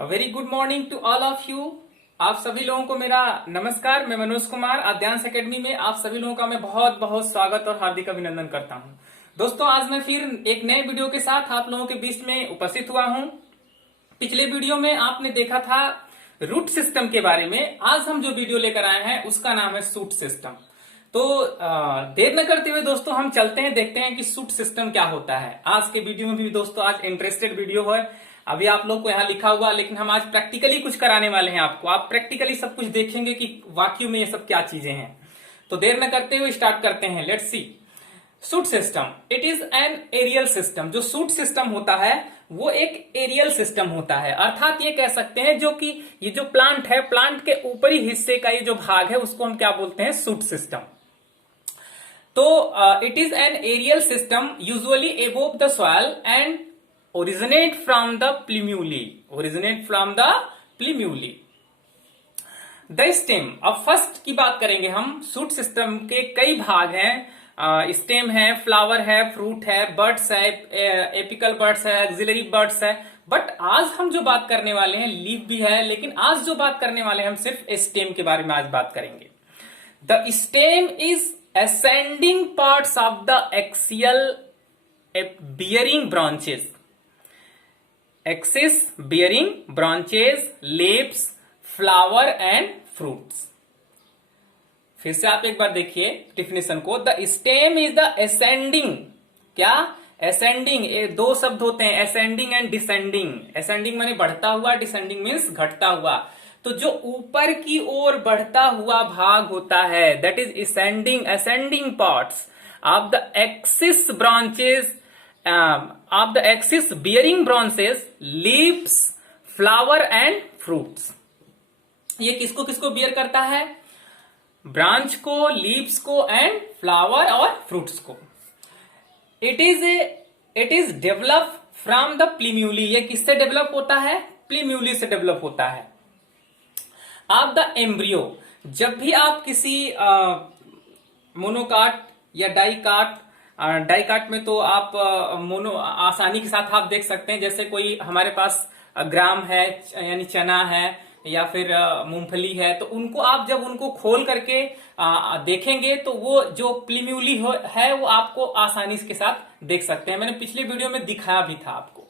Very good morning to all of you. आप सभी लोगों को मेरा नमस्कार। मैं मनोज कुमार आद्यांश एकेडमी में आप सभी लोगों का मैं बहुत बहुत स्वागत और हार्दिक अभिनंदन करता हूं। दोस्तों, आज मैं फिर एक नए वीडियो के साथ आप लोगों के बीच में उपस्थित हुआ हूं। पिछले वीडियो में आपने देखा था रूट सिस्टम के बारे में। आज हम जो वीडियो लेकर आए हैं उसका नाम है सूट सिस्टम। तो देर न करते हुए दोस्तों हम चलते हैं, देखते हैं कि सूट सिस्टम क्या होता है। आज के वीडियो में भी दोस्तों आज इंटरेस्टेड वीडियो है। अभी आप लोग को यहाँ लिखा हुआ, लेकिन हम आज प्रैक्टिकली कुछ कराने वाले हैं आपको। आप प्रैक्टिकली सब कुछ देखेंगे कि वाकई में ये सब क्या चीजें हैं। तो देर न करते हुए स्टार्ट करते हैं। Let's see shoot system. It is an aerial system. जो सूट सिस्टम होता है वो एक एरियल सिस्टम होता है, अर्थात ये कह सकते हैं जो कि ये जो प्लांट है, प्लांट के ऊपरी हिस्से का ये जो भाग है उसको हम क्या बोलते हैं, सूट सिस्टम। तो it is an aerial system usually above the soil and originate from the plumule. The stem. अब फर्स्ट की बात करेंगे हम। सूट सिस्टम के कई भाग हैं। स्टेम है, फ्लावर है, फ्रूट है, बर्ड्स है, एपिकल बर्ड्स है, एक्सिलरी बर्ड्स है। बट आज हम जो बात करने वाले हैं, लीफ भी है, लेकिन आज जो बात करने वाले हैं हम सिर्फ स्टेम के बारे में आज बात करेंगे। The stem is ascending parts of the axial bearing branches, axis bearing branches, leaves, flower and fruits। फिर से आप एक बार देखिए डिफिनेशन को। The stem is the ascending, क्या ascending, ये दो शब्द होते हैं, ascending एंड डिसेंडिंग। ascending माने बढ़ता हुआ, डिसेंडिंग मीन्स घटता हुआ। तो जो ऊपर की ओर बढ़ता हुआ भाग होता है that is ascending parts of the axis branches, of the axis bearing branches, leaves, flower and fruits. ये किसको किसको बियर करता है? ब्रांच को, लीव्स को एंड फ्लावर और फ्रूट्स को। It is develop from the plumule. ये किससे डेवलप होता है? प्लीम्यूली से डेवलप होता है। आप द एम्ब्रियो, जब भी आप किसी मोनोकाट या डाइकाट में तो आप मोनो आसानी के साथ आप देख सकते हैं। जैसे कोई हमारे पास ग्राम है यानी चना है या फिर मूंगफली है, तो उनको आप जब उनको खोल करके देखेंगे तो वो जो प्लीम्यूली है वो आपको आसानी के साथ देख सकते हैं। मैंने पिछले वीडियो में दिखाया भी था आपको।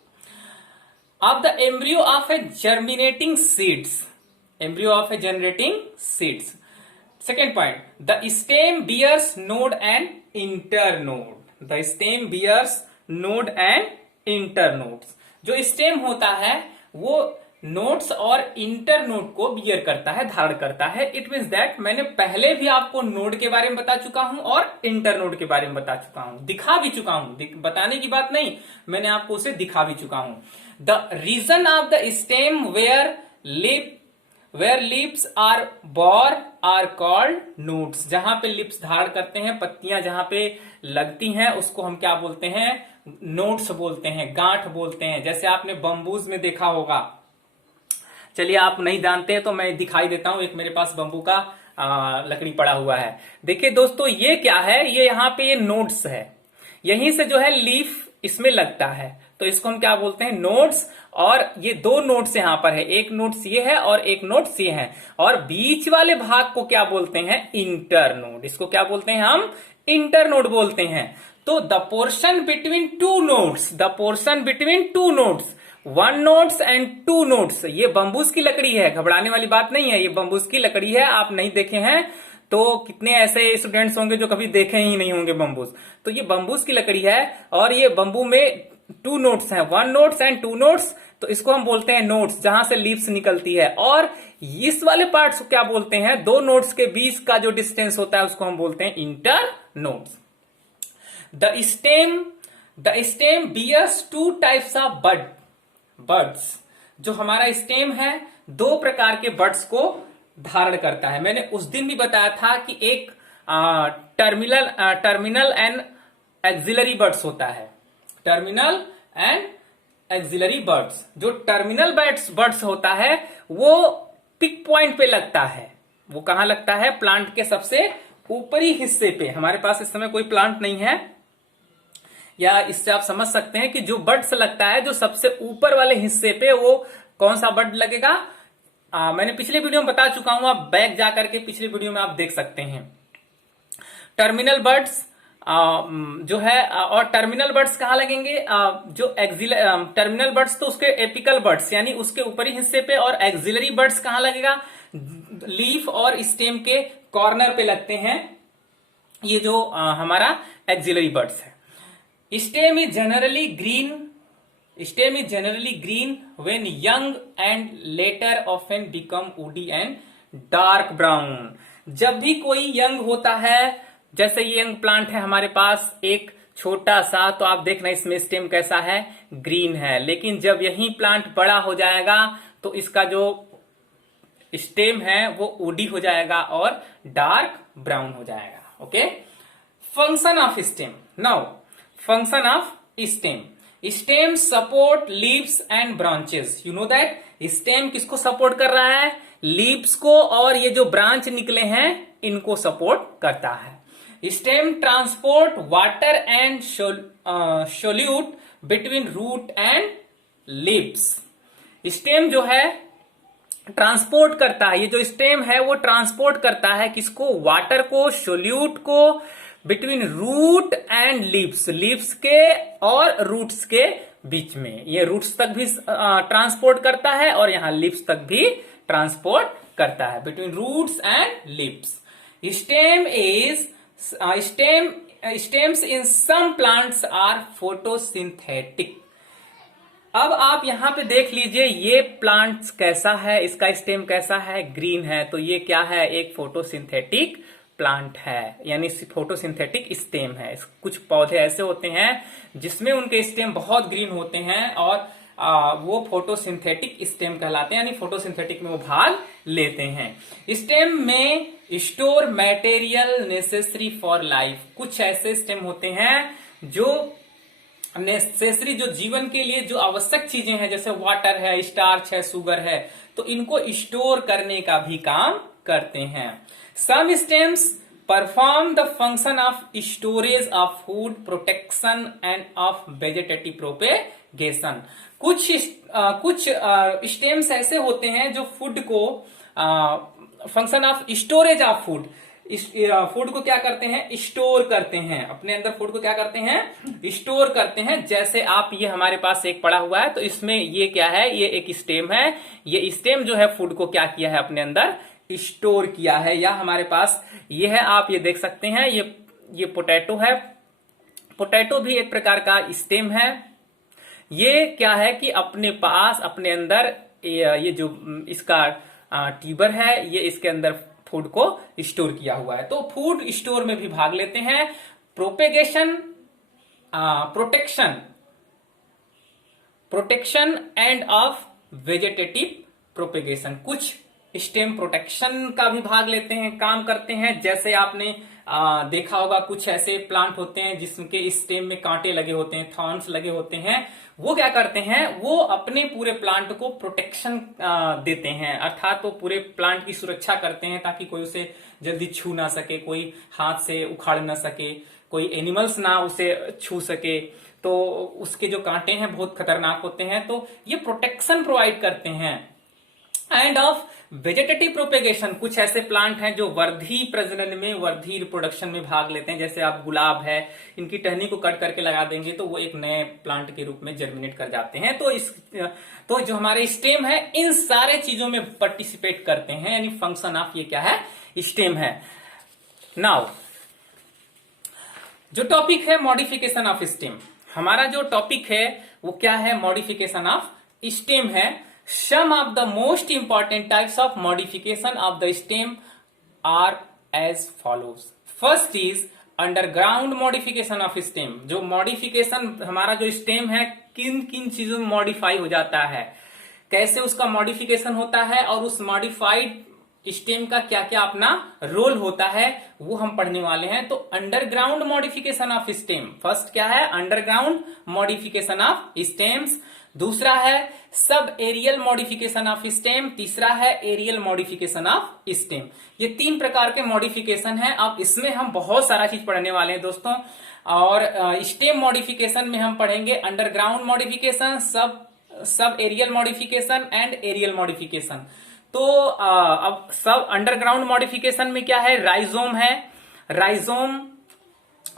आप the embryo of A germinating seeds, embryo of a generating seeds। Second point, the stem bears node and internode। The stem bears node and internodes। जो stem होता है वो नोड्स और इंटरनोड को बियर करता है, धारण करता है। इट मीन्स दैट मैंने पहले भी आपको नोड के बारे में बता चुका हूं और इंटरनोड के बारे में बता चुका हूं, दिखा भी चुका हूं। बताने की बात नहीं, मैंने आपको उसे दिखा भी चुका हूं। The region of the stem where leaves are bore are called nodes। जहां पे लिप्स धारण करते हैं, पत्तियां जहां पे लगती हैं उसको हम क्या बोलते हैं? नोड्स बोलते हैं, गांठ बोलते हैं। जैसे आपने बम्बूज में देखा होगा। चलिए आप नहीं जानते हैं तो मैं दिखाई देता हूं। एक मेरे पास बम्बू का लकड़ी पड़ा हुआ है। देखिए दोस्तों, ये क्या है? ये यहाँ पे ये नोड्स है, यहीं से जो है लीफ इसमें लगता है, तो इसको हम क्या बोलते हैं? नोड्स। और ये दो नोड्स यहां पर है, एक नोड्स ये है और एक नोड्स ये है, और बीच वाले भाग को क्या बोलते हैं? इंटरनोड। इसको क्या बोलते हैं हम? इंटरनोड बोलते हैं। तो the portion between two nodes, one nodes and two nodes. ये बम्बूस की लकड़ी है, घबराने वाली बात नहीं है। ये बम्बूस की लकड़ी है। आप नहीं देखे हैं तो कितने ऐसे स्टूडेंट्स होंगे जो कभी देखे ही नहीं होंगे बम्बूस। तो ये बम्बूस की लकड़ी है और ये बम्बू में टू नोड्स हैं, one nodes and two nodes. तो इसको हम बोलते हैं नोड्स, जहां से लीव्स निकलती है। और इस वाले पार्ट्स को क्या बोलते हैं? दो नोड्स के बीच का जो डिस्टेंस होता है उसको हम बोलते हैं internodes. The stem bears two types of buds. जो हमारा स्टेम है दो प्रकार के बर्ड्स को धारण करता है। मैंने उस दिन भी बताया था कि एक टर्मिनल एंड एक्सिलरी बर्ड्स होता है। Terminal and axillary birds. जो टर्मिनल बर्ड्स होता है वो पिक पॉइंट पे लगता है। वो कहां लगता है? प्लांट के सबसे ऊपरी हिस्से पे। हमारे पास इस समय कोई प्लांट नहीं है, या इससे आप समझ सकते हैं कि जो बड्स लगता है जो सबसे ऊपर वाले हिस्से पे वो कौन सा वर्ड लगेगा? मैंने पिछले वीडियो में बता चुका हूं, आप बैक जा करके पिछले वीडियो में आप देख सकते हैं। टर्मिनल बर्ड्स जो है, और टर्मिनल बर्ड्स कहाँ लगेंगे? जो टर्मिनल बर्ड्स तो उसके एपिकल बर्ड्स यानी उसके ऊपरी हिस्से पे, और एक्सिलरी बर्ड्स कहाँ लगेगा? लीफ और स्टेम के कॉर्नर पे लगते हैं, ये जो हमारा एक्सिलरी बर्ड्स है। Stem is generally green when young and later often become woody and dark brown। जब भी कोई यंग होता है, जैसे ये यंग प्लांट है हमारे पास एक छोटा सा, तो आप देखना इसमें स्टेम कैसा है, ग्रीन है। लेकिन जब यही प्लांट बड़ा हो जाएगा तो इसका जो स्टेम है वो वुडी हो जाएगा और डार्क ब्राउन हो जाएगा। Okay, function of stem. Now function of stem. Stem support leaves and branches. You know that stem किसको सपोर्ट कर रहा है? लीव्स को, और ये जो ब्रांच निकले हैं इनको सपोर्ट करता है। Stem transport water and solute between root and leaves. Stem जो है ट्रांसपोर्ट करता है, ये जो स्टेम है वो ट्रांसपोर्ट करता है किसको? वाटर को, सोल्यूट को, बिटवीन रूट एंड लीव्स के और रूट्स के बीच में। ये रूट्स तक भी ट्रांसपोर्ट करता है और यहां लीव्स तक भी ट्रांसपोर्ट करता है, between roots and leaves. Stems in some plants are photosynthetic. अब आप यहां पे देख लीजिए, ये प्लांट्स कैसा है, इसका स्टेम कैसा है, ग्रीन है। तो ये क्या है? एक फोटोसिंथेटिक प्लांट है, यानी फोटोसिंथेटिक स्टेम है। कुछ पौधे ऐसे होते हैं जिसमें उनके स्टेम बहुत ग्रीन होते हैं और वो फोटोसिंथेटिक स्टेम कहलाते हैं, यानी फोटोसिंथेटिक में वो भाग लेते हैं। स्टेम में store material necessary for life. कुछ ऐसे स्टेम होते हैं जो नेसेसरी, जो जीवन के लिए जो आवश्यक चीजें हैं, जैसे वाटर है, स्टार्च है, शुगर है, तो इनको स्टोर करने का भी काम करते हैं। Some stems perform the function of storage of food, protection and of vegetative propagation. कुछ स्टेम्स ऐसे होते हैं जो फूड को, function of storage of food, food को क्या करते हैं? स्टोर करते हैं अपने अंदर। फूड को क्या करते हैं? स्टोर करते हैं। जैसे आप, ये हमारे पास एक पड़ा हुआ है, तो इसमें ये क्या है? ये एक स्टेम है। ये स्टेम जो है फूड को क्या किया है? अपने अंदर स्टोर किया है। या हमारे पास ये है, आप ये देख सकते हैं, ये पोटैटो है। पोटैटो भी एक प्रकार का स्टेम है। ये क्या है कि अपने पास, अपने अंदर ये जो इसका ट्यूबर है, ये इसके अंदर फूड को स्टोर किया हुआ है। तो फूड स्टोर में भी भाग लेते हैं। Propagation, protection and of vegetative propagation. कुछ स्टेम प्रोटेक्शन का भी भाग लेते हैं, काम करते हैं। जैसे आपने देखा होगा, कुछ ऐसे प्लांट होते हैं जिसके स्टेम में कांटे लगे होते हैं, थॉर्न्स लगे होते हैं। वो क्या करते हैं? वो अपने पूरे प्लांट को प्रोटेक्शन देते हैं, अर्थात वो पूरे प्लांट की सुरक्षा करते हैं ताकि कोई उसे जल्दी छू ना सके, कोई हाथ से उखाड़ ना सके, कोई एनिमल्स ना उसे छू सके। तो उसके जो कांटे हैं बहुत खतरनाक होते हैं, तो ये प्रोटेक्शन प्रोवाइड करते हैं। एंड ऑफ वेजिटेटिव प्रोपेगेशन, कुछ ऐसे प्लांट हैं जो वर्धी प्रजनन में, वर्धी रिप्रोडक्शन में भाग लेते हैं। जैसे आप गुलाब है, इनकी टहनी को कट करके लगा देंगे तो वो एक नए प्लांट के रूप में जर्मिनेट कर जाते हैं। तो जो हमारे स्टेम है इन सारे चीजों में पार्टिसिपेट करते हैं, यानी फंक्शन ऑफ ये क्या है? स्टेम है। नाउ जो टॉपिक है मॉडिफिकेशन ऑफ स्टेम, हमारा जो टॉपिक है वो क्या है? मॉडिफिकेशन ऑफ स्टेम है। Some of the most important types of modification of the stem are as follows. First is underground modification of stem. जो modification हमारा जो stem है किन किन चीजों में modify हो जाता है, कैसे उसका modification होता है, और उस modified स्टेम का क्या क्या अपना रोल होता है, वो हम पढ़ने वाले हैं। तो underground modification of stem, first क्या है? Underground modification of stems. दूसरा है सब एरियल मॉडिफिकेशन ऑफ स्टेम। तीसरा है एरियल मॉडिफिकेशन ऑफ स्टेम। ये 3 प्रकार के मॉडिफिकेशन है। अब इसमें हम बहुत सारा चीज पढ़ने वाले हैं दोस्तों। और स्टेम मॉडिफिकेशन में हम पढ़ेंगे underground modification, sub sub aerial modification and aerial modification. तो अब सब अंडरग्राउंड मॉडिफिकेशन में क्या है, राइजोम है। राइजोम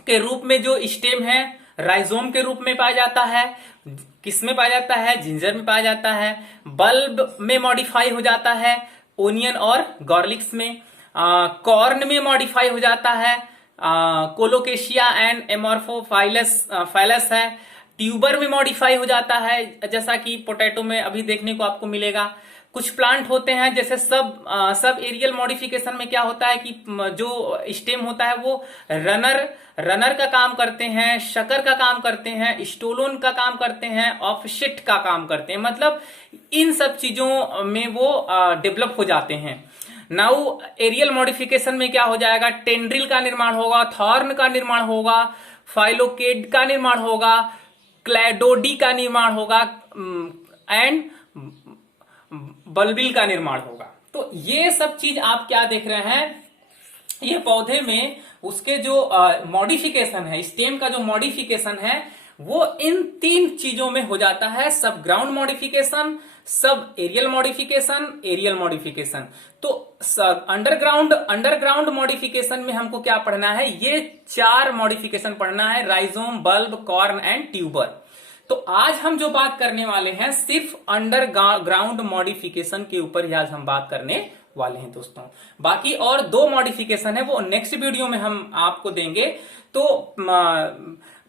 के रूप में जो स्टेम है राइजोम के रूप में पाया जाता है। किस में पाया जाता है, जिंजर में पाया जाता है। बल्ब में मॉडिफाई हो जाता है ओनियन और गार्लिक्स में। कॉर्न में मॉडिफाई हो जाता है कोलोकेशिया एंड एमोर्फोफाइलस है। ट्यूबर में मॉडिफाई हो जाता है जैसा कि पोटैटो में अभी देखने को आपको मिलेगा। कुछ प्लांट होते हैं जैसे सब एरियल मॉडिफिकेशन में क्या होता है कि जो स्टेम होता है वो रनर का काम करते हैं, शकर का काम करते हैं, स्टोलोन का काम करते हैं, ऑफशिट का काम करते हैं। मतलब इन सब चीजों में वो डेवलप हो जाते हैं। नाउ एरियल मॉडिफिकेशन में क्या हो जाएगा, टेंड्रिल का निर्माण होगा, थॉर्न का निर्माण होगा, फाइलोकेड का निर्माण होगा, क्लैडोडी का निर्माण होगा एंड बल्बिल का निर्माण होगा। तो ये सब चीज आप क्या देख रहे हैं, ये पौधे में उसके जो मॉडिफिकेशन है, स्टेम का जो मॉडिफिकेशन है वो इन 3 चीजों में हो जाता है, sub ground modification, sub aerial modification, aerial modification. तो अंडरग्राउंड मॉडिफिकेशन में हमको क्या पढ़ना है, ये 4 मॉडिफिकेशन पढ़ना है, rhizome, bulb, corn and tuber. तो आज हम जो बात करने वाले हैं सिर्फ अंडरग्राउंड मॉडिफिकेशन के ऊपर ही आज हम बात करने वाले हैं दोस्तों। बाकी और 2 मॉडिफिकेशन है वो नेक्स्ट वीडियो में हम आपको देंगे। तो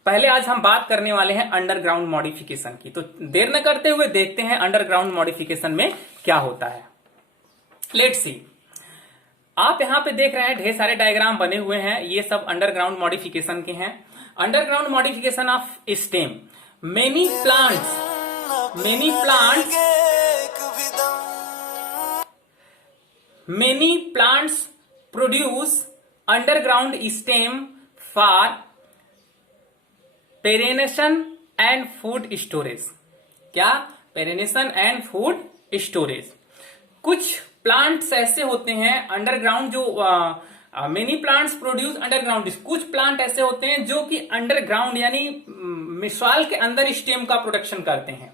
पहले आज हम बात करने वाले हैं अंडरग्राउंड मॉडिफिकेशन की। तो देर न करते हुए देखते हैं अंडरग्राउंड मॉडिफिकेशन में क्या होता है। लेट्स सी, आप यहां पे देख रहे हैं ढेर सारे डायग्राम बने हुए हैं, ये सब अंडरग्राउंड मॉडिफिकेशन के हैं। Underground modification of stem, many plants produce underground stem for perennation and food storage. क्या, पेरेनेशन एंड फूड स्टोरेज। कुछ प्लांट्स ऐसे होते हैं अंडरग्राउंड जो मेनी प्लांट्स प्रोड्यूस अंडरग्राउंड, कुछ प्लांट ऐसे होते हैं जो कि अंडरग्राउंड यानी मिसाल के अंदर स्टेम का प्रोडक्शन करते हैं।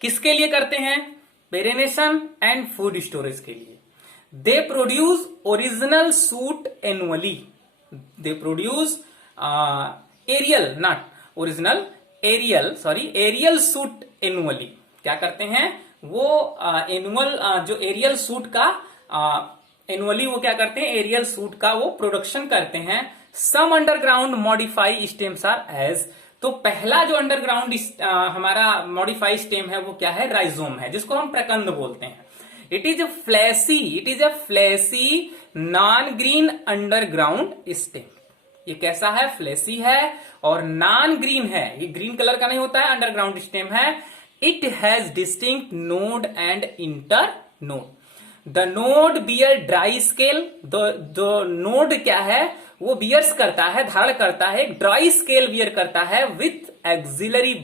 किसके लिए करते हैं, पेरेनेशन एंड फूड स्टोरेज के लिए। They produce original shoot annually, they produce aerial not original aerial shoot annually. क्या करते हैं वो एनुअल जो एरियल सूट का एनुअली वो क्या करते हैं, एरियल सूट का वो प्रोडक्शन करते हैं। Some underground modify stems are as, तो पहला जो अंडरग्राउंड हमारा मॉडिफाई स्टेम है वो क्या है, राइजोम है, जिसको हम प्रकंद बोलते हैं। It is a fleshy non green underground stem. ये कैसा है, फ्लैसी है और नॉन ग्रीन है, ये ग्रीन कलर का नहीं होता है, अंडरग्राउंड स्टेम है। It has distinct node and internode. The node bear dry scale, जो नोड क्या है वो बियर्स करता है, धारण करता है, एक ड्राई स्केल बियर करता है with axillary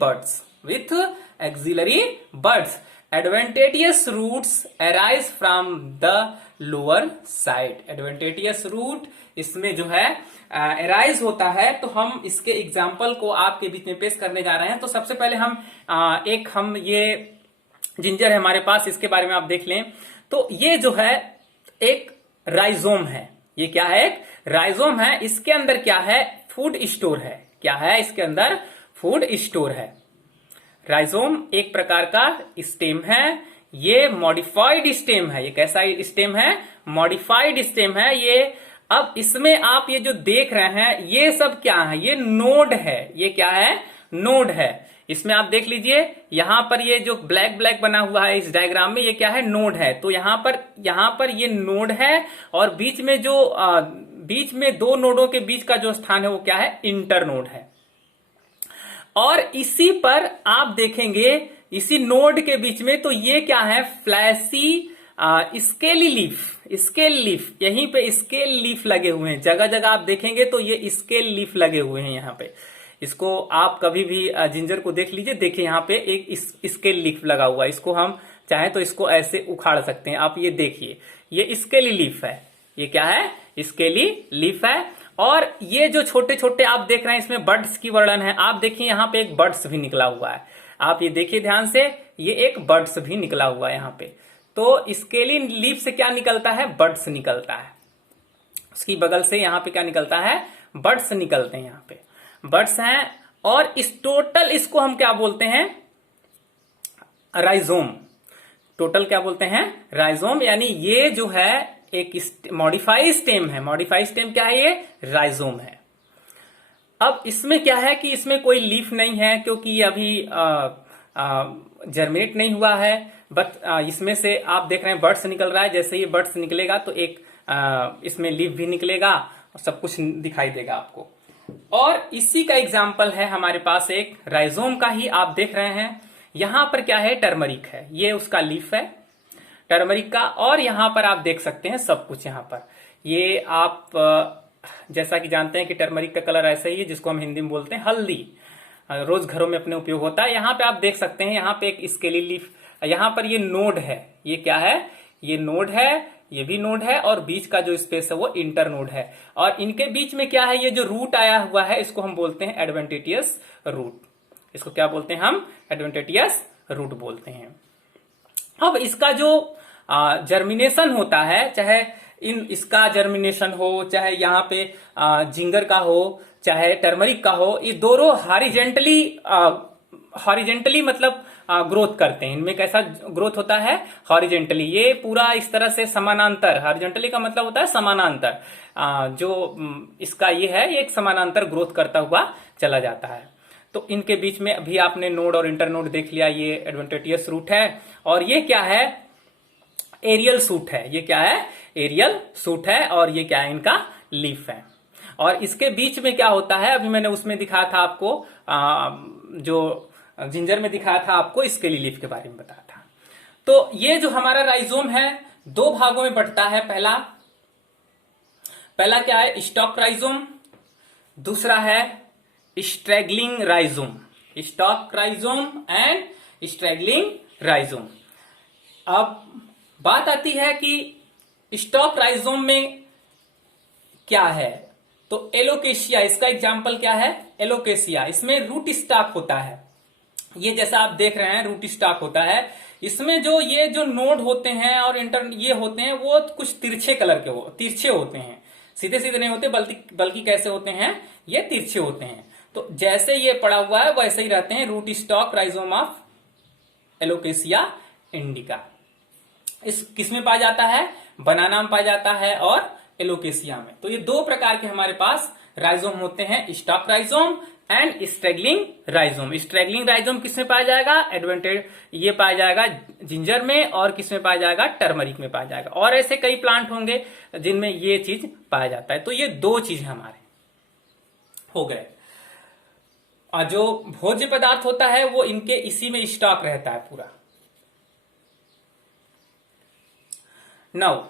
buds. Adventitious roots arise from the lower side. Adventitious root इसमें जो है अराइज होता है। तो हम इसके एग्जाम्पल को आपके बीच में पेश करने जा रहे हैं। तो सबसे पहले हम ये जिंजर है हमारे पास, इसके बारे में आप देख लें। तो ये जो है एक राइजोम है, ये क्या है, एक राइजोम है। इसके अंदर क्या है, फूड स्टोर है। क्या है, इसके अंदर फूड स्टोर है। राइजोम एक प्रकार का स्टेम है, ये मॉडिफाइड स्टेम है। ये कैसा स्टेम है, मॉडिफाइड स्टेम है ये। अब इसमें आप ये जो देख रहे हैं ये सब क्या है, ये नोड है। ये क्या है, नोड है। इसमें आप देख लीजिए यहां पर ये जो ब्लैक बना हुआ है इस डायग्राम में, ये क्या है, नोड है। तो यहां पर ये नोड है और बीच में जो बीच में 2 नोडों के बीच का जो स्थान है वो क्या है, इंटर नोड है। और इसी पर आप देखेंगे इसी नोड के बीच में, तो ये क्या है, फ्लैसी स्केली लीफ। यहीं पे स्केल लीफ लगे हुए हैं, जगह जगह आप देखेंगे तो ये स्केल लीफ लगे हुए हैं यहाँ पे। इसको आप कभी भी जिंजर को देख लीजिए, देखिए यहाँ पे एक स्केल लीफ लगा हुआ है। इसको हम चाहे तो इसको ऐसे उखाड़ सकते हैं। आप ये देखिए, ये स्केली लीफ है। ये क्या है, स्केली लीफ है। और ये जो छोटे छोटे आप देख रहे हैं इसमें बर्ड्स की वर्णन है। आप देखिए यहाँ पे एक बर्ड्स भी निकला हुआ है। आप ये देखिए ध्यान से, ये एक बड्स भी निकला हुआ है यहाँ पे। तो स्केली लीफ से क्या निकलता है? बड्स निकलता है। उसकी बगल से यहाँ पे क्या निकलता है? बड्स निकलते हैं, यहाँ पे बड्स हैं। और इस टोटल इसको हम क्या बोलते हैं? राइजोम। टोटल क्या बोलते हैं? राइजोम। यानी ये जो है एक मॉडिफाइड स्टेम है। मॉडिफाइड स्टेम क्या है? ये राइजोम है। अब इसमें क्या है कि इसमें कोई लीफ नहीं है, क्योंकि ये अभी जर्मिनेट नहीं हुआ है। बट इसमें से आप देख रहे हैं बड्स निकल रहा है। जैसे ये बड्स निकलेगा तो एक इसमें लीफ भी निकलेगा और सब कुछ दिखाई देगा आपको। और इसी का एग्जाम्पल है हमारे पास एक राइजोम का ही, आप देख रहे हैं यहां पर क्या है? टर्मरिक है, ये उसका लीफ है टर्मरिक का। और यहां पर आप देख सकते हैं सब कुछ। यहां पर ये आप जैसा कि जानते हैं कि टर्मरिक का कलर ऐसा ही है, जिसको हम हिंदी में बोलते हैं हल्दी, रोज घरों में अपने उपयोग होता है। यहाँ पे आप देख सकते हैं, यहाँ पे एक स्केली लीफ, यहाँ पर ये नोड है। ये क्या है? ये नोड है, ये भी नोड है, और बीच का जो स्पेस है वो इंटर नोड है। और इनके बीच में क्या है? ये जो रूट आया हुआ है इसको हम बोलते हैं एडवेंटिटियस रूट। इसको क्या बोलते हैं हम? एडवेंटिटियस रूट बोलते हैं। अब इसका जो जर्मिनेशन होता है, चाहे इसका जर्मिनेशन हो, चाहे यहाँ पे जिंगर का हो, चाहे टर्मरिक का हो, ये दोनों हॉरिजेंटली मतलब ग्रोथ करते हैं। इनमें कैसा ग्रोथ होता है? हॉरिजेंटली। ये पूरा इस तरह से समानांतर, हॉरिजेंटली का मतलब होता है समानांतर। जो इसका ये है, ये एक समानांतर ग्रोथ करता हुआ चला जाता है। तो इनके बीच में अभी आपने नोड और इंटरनोड देख लिया, ये एडवेंटिटियस रूट है। और ये क्या है? एरियल सूट है। ये क्या है? एरियल सूट है। और ये क्या है? इनका लीफ है। और इसके बीच में क्या होता है? अभी मैंने उसमें दिखाया था आपको, जो जिंजर में दिखाया था आपको, स्केली लीफ के बारे में बताया था। तो ये जो हमारा राइजोम है दो भागों में बंटता है। पहला क्या है? Stock rhizome. दूसरा है struggling rhizome. Stock rhizome and struggling rhizome. अब बात आती है कि स्टॉक राइजोम में क्या है? तो एलोकेशिया, इसका एग्जाम्पल क्या है? एलोकेशिया। इसमें रूट स्टॉक होता है। ये जैसा आप देख रहे हैं रूट स्टॉक होता है। इसमें जो ये जो नोड होते हैं और ये होते हैं, वो कुछ तिरछे कलर के तिरछे होते हैं, सीधे सीधे नहीं होते, बल्कि कैसे होते हैं? ये तिरछे होते हैं। तो जैसे ये पड़ा हुआ है वैसे ही रहते हैं। Root stock rhizome of Alocasia indica. इस किसमें पाया जाता है? बनाना में पाया जाता है और एलोकेशिया में। तो ये दो प्रकार के हमारे पास राइजोम होते हैं, stock rhizome and struggling rhizome. Struggling rhizome किसमें पाया जाएगा? ये पाया जाएगा जिंजर में। और किसमें पाया जाएगा? टर्मरिक में पाया जाएगा। और ऐसे कई प्लांट होंगे जिनमें ये चीज पाया जाता है। तो ये दो चीज हमारे हो गए। और जो भोज्य पदार्थ होता है वो इनके इसी में स्टॉक रहता है पूरा। नाउ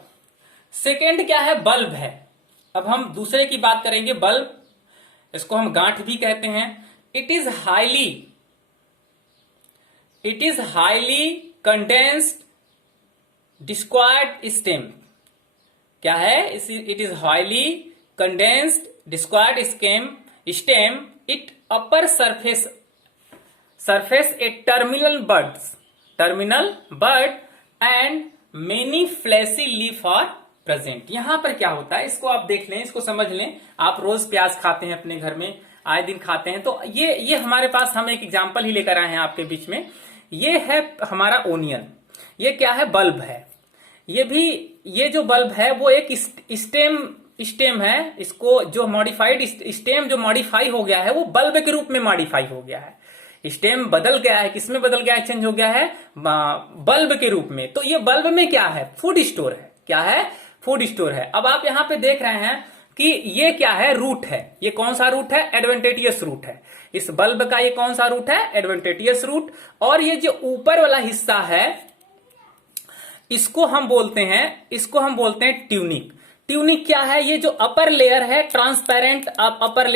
सेकेंड क्या है? बल्ब है। अब हम दूसरे की बात करेंगे, बल्ब। इसको हम गांठ भी कहते हैं। It is highly condensed discoid stem. क्या है? It is highly condensed discoid stem. It upper surface a terminal bud and many fleshy leaf are present. यहां पर क्या होता है? इसको आप देख लें, इसको समझ लें। आप रोज प्याज खाते हैं अपने घर में, आए दिन खाते हैं। तो ये हमारे पास, हम एक एग्जांपल ही लेकर आए हैं आपके बीच में। ये है हमारा ओनियन। ये क्या है? बल्ब है। ये जो बल्ब है वो एक स्टेम है। इसको जो मॉडिफाइड स्टेम जो मॉडिफाई हो गया है वो बल्ब के रूप में मॉडिफाई हो गया है। स्टेम बदल गया है। किसमें बदल गया है? चेंज हो गया है बल्ब के रूप में। तो ये बल्ब में क्या है? फूड स्टोर है। क्या है? फूड स्टोर है। अब आप यहां पे देख रहे हैं कि ये क्या है? रूट है। ये कौन सा रूट है? एडवेंटिटियस रूट है। इस बल्ब का ये कौन सा रूट है? Adventitious root. और ये जो ऊपर वाला हिस्सा है इसको हम बोलते हैं ट्यूनिक। ट्यूनिक क्या है? ये जो अपर लेयर है ट्रांसपेरेंट, अपर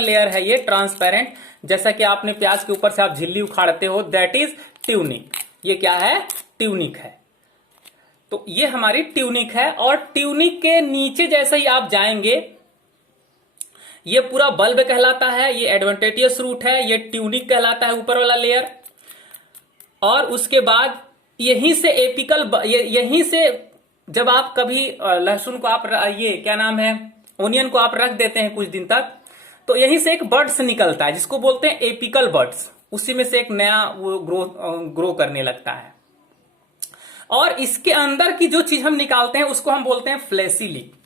लेयर है ये ट्रांसपेरेंट। जैसा कि आपने प्याज के ऊपर से आप झिल्ली उखाड़ते हो, दैट इज ट्यूनिक। ये क्या है? ट्यूनिक है। तो ये हमारी ट्यूनिक है। और ट्यूनिक के नीचे जैसे ही आप जाएंगे, ये पूरा बल्ब कहलाता है, ये एडवेंटिशियस रूट है, ये ट्यूनिक कहलाता है ऊपर वाला लेयर। और उसके बाद यहीं से एपिकल, यहीं से जब आप कभी लहसुन को आप ये क्या नाम है, ओनियन को आप रख देते हैं कुछ दिन तक, तो यहीं से एक बर्ड्स निकलता है जिसको बोलते हैं एपिकल बर्ड्स। उसी में से एक नया वो ग्रो करने लगता है। और इसके अंदर की जो चीज हम निकालते हैं उसको हम बोलते हैं फ्लैसी लीफ।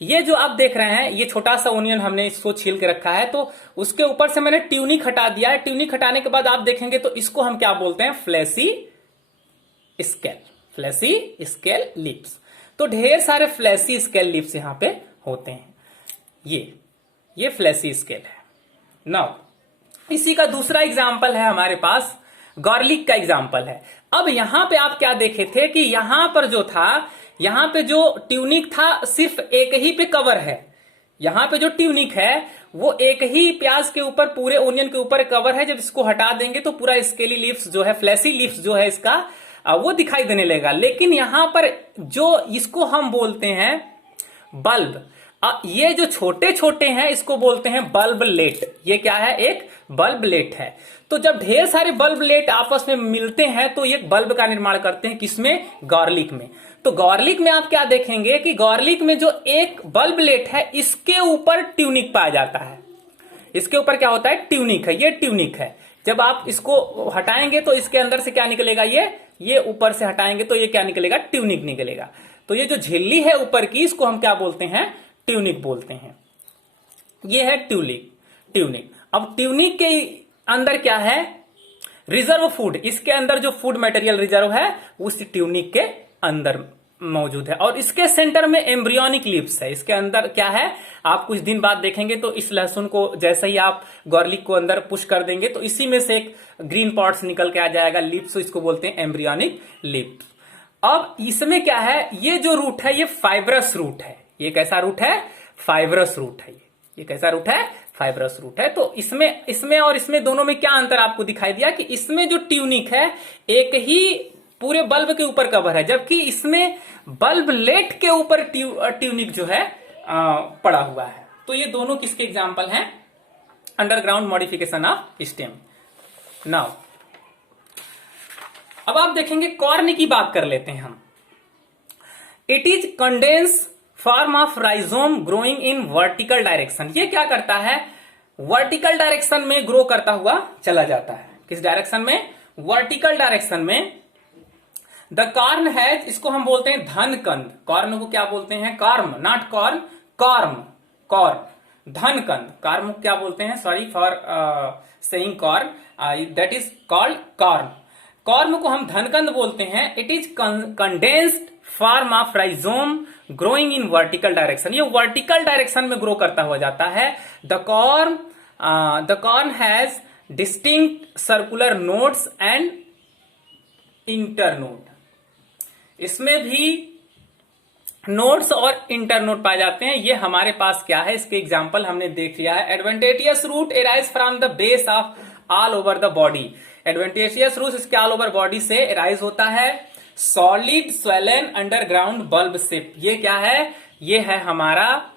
ये जो आप देख रहे हैं, ये छोटा सा ओनियन हमने इसको छील के रखा है, तो उसके ऊपर से मैंने ट्यूनिक हटा दिया है। ट्यूनिक हटाने के बाद आप देखेंगे तो इसको हम क्या बोलते हैं, fleshy scale, fleshy scale leaves. तो ढेर सारे फ्लैसी स्केल लीव्स यहां पे होते हैं। ये फ्लैसी स्केल है। नाउ इसी का दूसरा एग्जाम्पल है हमारे पास, गार्लिक का एग्जाम्पल है। अब यहां पे आप क्या देखे थे कि यहां पर जो था, यहां पे जो ट्यूनिक था सिर्फ एक ही पे कवर है। यहां पे जो ट्यूनिक है वो एक ही प्याज के ऊपर, पूरे ओनियन के ऊपर कवर है। जब इसको हटा देंगे तो पूरा स्केली लीव्स जो है, फ्लैसी लीव्स जो है इसका, वो दिखाई देने लगेगा। लेकिन यहां पर जो इसको हम बोलते हैं बल्ब, ये जो छोटे छोटे हैं इसको बोलते हैं बल्बलेट। ये क्या है, एक बल्बलेट है। तो जब ढेर सारे बल्बलेट आपस में मिलते हैं तो ये बल्ब का निर्माण करते हैं। किसमें, गार्लिक में। तो गार्लिक में आप क्या देखेंगे कि गार्लिक में जो एक बल्बलेट है इसके ऊपर ट्यूनिक पाया जाता है। इसके ऊपर क्या होता है, ट्यूनिक है। ये ट्यूनिक है। जब आप इसको हटाएंगे तो इसके अंदर से क्या निकलेगा, ये ऊपर से हटाएंगे तो ये क्या निकलेगा, ट्यूनिक निकलेगा। तो ये जो झिल्ली है ऊपर की, इसको हम क्या बोलते हैं, ट्यूनिक बोलते हैं। ये है ट्यूनिक। अब ट्यूनिक के अंदर क्या है, रिजर्व फूड। इसके अंदर जो फूड मटेरियल रिजर्व है उस ट्यूनिक के अंदर मौजूद है। और इसके सेंटर में एम्ब्रियोनिक लीव्स है। इसके अंदर क्या है, आप कुछ दिन बाद देखेंगे तो इस लहसुन को जैसे ही आप गार्लिक को अंदर पुश कर देंगे तो इसी में से एक ग्रीन पॉट्स निकल के आ जाएगा, लीव्स। इसको बोलते हैं एम्ब्रियोनिक लीव्स। अब इसमें क्या है, ये जो रूट है ये फाइब्रस रूट है। ये कैसा रूट है, फाइब्रस रूट है। ये कैसा रूट है, फाइब्रस रूट है। तो इसमें और इसमें दोनों में क्या अंतर आपको दिखाई दिया कि इसमें जो ट्यूनिक है एक ही पूरे बल्ब के ऊपर कवर है, जबकि इसमें बल्बलेट के ऊपर ट्यूनिक जो है पड़ा हुआ है। तो ये दोनों किसके एग्जाम्पल हैं, underground modification of stem. Now अब आप देखेंगे कॉर्न की बात कर लेते हैं हम। It is condense form of rhizome growing in vertical direction. ये क्या करता है, वर्टिकल डायरेक्शन में ग्रो करता हुआ चला जाता है। किस डायरेक्शन में, वर्टिकल डायरेक्शन में। द कॉर्न है, इसको हम बोलते हैं धनकंद। कॉर्न को क्या बोलते हैं, corm, not corn, corm, corn, धनकंद। कॉर्म क्या बोलते हैं, sorry for saying corn, that is called corn. Corn को हम धनकंद बोलते हैं। It is condensed form of rhizome growing in vertical direction. ये वर्टिकल डायरेक्शन में ग्रो करता हुआ जाता है। The corn has distinct circular nodes and internode. इसमें भी नोड्स और इंटरनोड पाए जाते हैं। ये हमारे पास क्या है, इसके एग्जाम्पल हमने देख लिया है। Adventitious root arise from the base of all over the body. Adventitious root इसके ऑल ओवर बॉडी से एराइज होता है। Solid swollen underground bulb shape. ये क्या है, ये है हमारा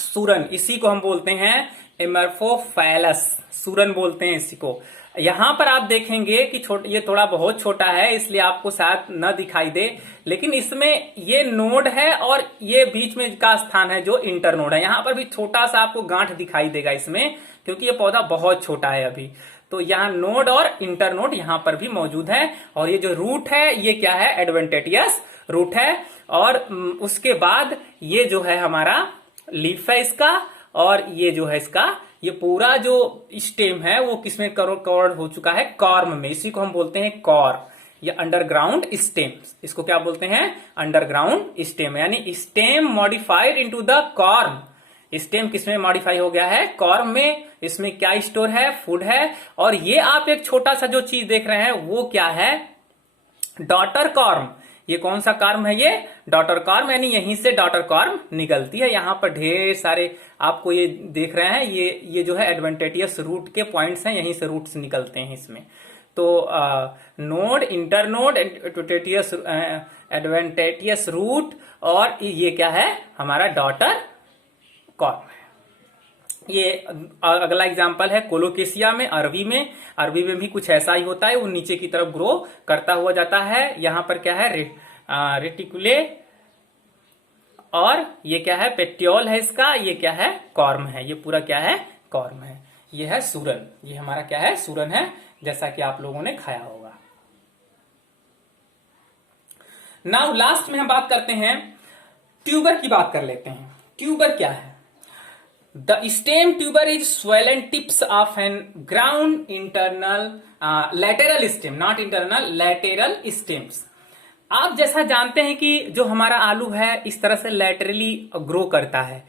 सूरन। इसी को हम बोलते हैं एमरफोफैलस, सूरन बोलते हैं इसी को। यहां पर आप देखेंगे कि ये थोड़ा बहुत छोटा है इसलिए आपको शायद न दिखाई दे, लेकिन इसमें ये नोड है और ये बीच में का स्थान है जो इंटरनोड है। यहां पर भी छोटा सा आपको गांठ दिखाई देगा इसमें, क्योंकि ये पौधा बहुत छोटा है अभी। तो यहाँ नोड और इंटरनोड यहां पर भी मौजूद है। और ये जो रूट है ये क्या है, एडवेंटिशियस रूट है। और उसके बाद ये जो है हमारा लीफ है इसका, और ये जो है इसका, ये पूरा जो स्टेम है वो किसमें कवर्ड हो चुका है, कॉर्म में। इसी को हम बोलते हैं कॉर, या अंडरग्राउंड स्टेम। इसको क्या बोलते हैं, अंडरग्राउंड स्टेम, यानी stem modified into the corm. Stem किसमें मॉडिफाई हो गया है, कॉर्म में। इसमें क्या स्टोर है, फूड है। और ये आप एक छोटा सा जो चीज देख रहे हैं वो क्या है, डॉटर कॉर्म। ये कौन सा कॉर्म है, ये डॉटर कॉर्म, यानी यहीं से डॉटर कॉर्म निकलती है। यहां पर ढेर सारे आपको ये देख रहे हैं, ये जो है एडवेंटिशियस रूट के पॉइंट्स हैं, यहीं से रूट्स निकलते हैं इसमें। तो नोड, इंटरनोड, एडवेंटिशियस रूट, और ये क्या है हमारा डॉटर कॉर्म है। ये अगला एग्जाम्पल है कोलोकेशिया में, अरबी में भी कुछ ऐसा ही होता है, वो नीचे की तरफ ग्रो करता हुआ जाता है। यहाँ पर क्या है, रेटिकुले, और ये क्या है, पेट्योल है इसका, ये क्या है, कॉर्म है, ये पूरा क्या है, कॉर्म है। ये है सूरन, ये हमारा क्या है, सूरन है, जैसा कि आप लोगों ने खाया होगा। नाउ लास्ट में हम बात करते हैं ट्यूबर की, बात कर लेते हैं। ट्यूबर क्या है? The stem tuber is swollen tips of an ground internal lateral stem, not internal, lateral stems। आप जैसा जानते हैं कि जो हमारा आलू है इस तरह से लैटरली ग्रो करता है,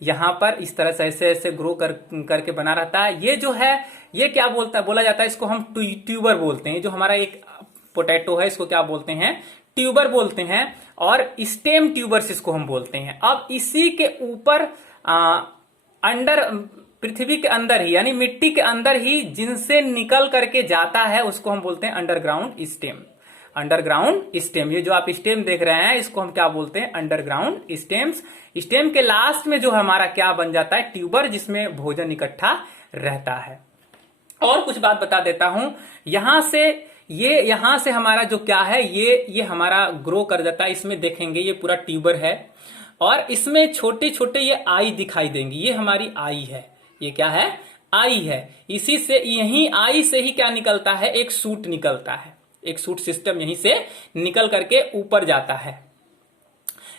यहां पर इस तरह से ऐसे ऐसे ग्रो करके बना रहता है। ये जो है, ये क्या बोला जाता है, इसको हम ट्यूबर बोलते हैं। जो हमारा एक पोटैटो है इसको क्या बोलते हैं, ट्यूबर बोलते हैं, और स्टेम ट्यूबर्स इसको हम बोलते हैं। अब इसी के ऊपर अंडर, पृथ्वी के अंदर ही, यानी मिट्टी के अंदर ही जिनसे निकल करके जाता है उसको हम बोलते हैं अंडरग्राउंड स्टेम। अंडरग्राउंड स्टेम, ये जो आप स्टेम देख रहे हैं इसको हम क्या बोलते हैं, अंडरग्राउंड स्टेम्स। स्टेम के लास्ट में जो हमारा क्या बन जाता है, ट्यूबर, जिसमें भोजन इकट्ठा रहता है। और कुछ बात बता देता हूं, यहां से हमारा जो क्या है, ये हमारा ग्रो कर जाता है। इसमें देखेंगे ये पूरा ट्यूबर है, और इसमें छोटे छोटे ये आई दिखाई देंगी, ये हमारी आई है, ये क्या है, आई है। इसी से, यही आई से ही क्या निकलता है, एक सूट निकलता है, एक सूट सिस्टम यहीं से निकल करके ऊपर जाता है।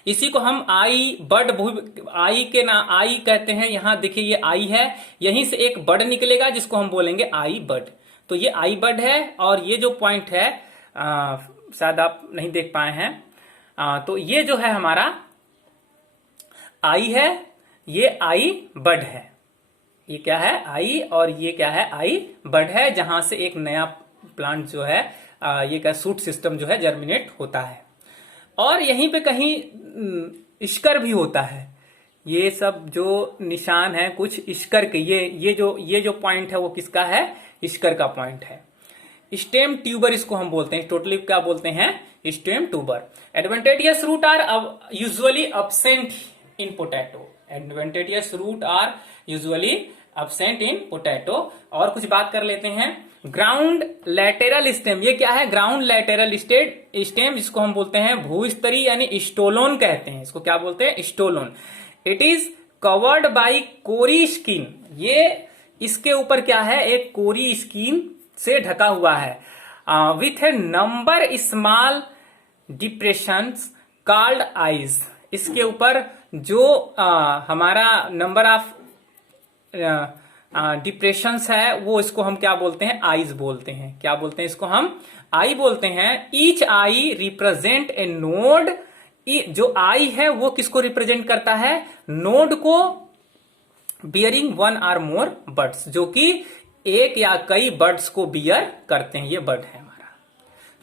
इसी को हम आई बड, आई के ना आई कहते हैं। यहां देखिए ये आई है, यहीं से एक बड निकलेगा जिसको हम बोलेंगे आई बड। तो ये आई बड है, और ये जो पॉइंट है शायद आप नहीं देख पाए हैं, तो ये जो है हमारा आई है, ये आई बड है। ये क्या है, आई, और ये क्या है, आई बड है, जहां से एक नया प्लांट जो है, ये क्या सूट सिस्टम जो है जर्मिनेट होता है। और यहीं पे कहीं इश्कर भी होता है। ये सब जो निशान है कुछ इश्कर के, ये जो पॉइंट है वो किसका है, इश्कर का पॉइंट है। स्टेम ट्यूबर इसको हम बोलते हैं, टोटली क्या बोलते हैं, stem tuber. Adventitious root are usually absent in potato, adventitious root are usually absent in potato. और कुछ बात कर लेते हैं, ग्राउंड लैटेरल स्टेम, ये क्या है, ग्राउंड लैटेरल स्टेम, जिसको हम बोलते हैं भूस्तरी, यानी स्टोलोन कहते हैं, इसको क्या बोलते हैं, stolon. It is covered by corky skin, ये इसके ऊपर क्या है, एक कोरी स्किन से ढका हुआ है, with A number small depressions called eyes. इसके ऊपर जो हमारा नंबर ऑफ डिप्रेशंस है वो इसको हम क्या बोलते हैं, आईज बोलते हैं। क्या बोलते हैं इसको हम, आई बोलते हैं। Each I represent a node, जो आई है वो किसको रिप्रेजेंट करता है, नोड को, bearing one or more buds, जो कि एक या कई बर्ड्स को बियर करते हैं, ये बर्ड है हमारा।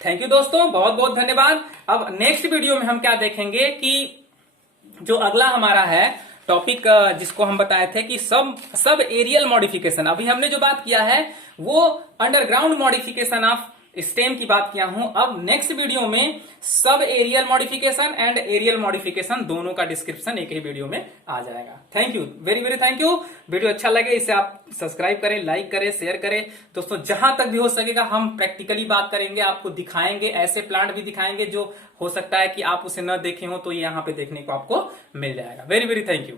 थैंक यू दोस्तों, बहुत बहुत धन्यवाद। अब नेक्स्ट वीडियो में हम क्या देखेंगे कि जो अगला हमारा है टॉपिक, जिसको हम बताए थे कि सब एरियल मॉडिफिकेशन। अभी हमने जो बात किया है वो अंडरग्राउंड मॉडिफिकेशन ऑफ स्टेम की बात किया हूं। अब नेक्स्ट वीडियो में sub aerial modification and aerial modification दोनों का डिस्क्रिप्शन एक ही वीडियो में आ जाएगा। Thank you, very very thank you. Video अच्छा लगे इसे आप सब्सक्राइब करें, लाइक करें, शेयर करें। दोस्तों जहां तक भी हो सकेगा हम प्रैक्टिकली बात करेंगे, आपको दिखाएंगे, ऐसे प्लांट भी दिखाएंगे जो हो सकता है कि आप उसे न देखे हो, तो ये यहाँ पे देखने को आपको मिल जाएगा। Very very thank you.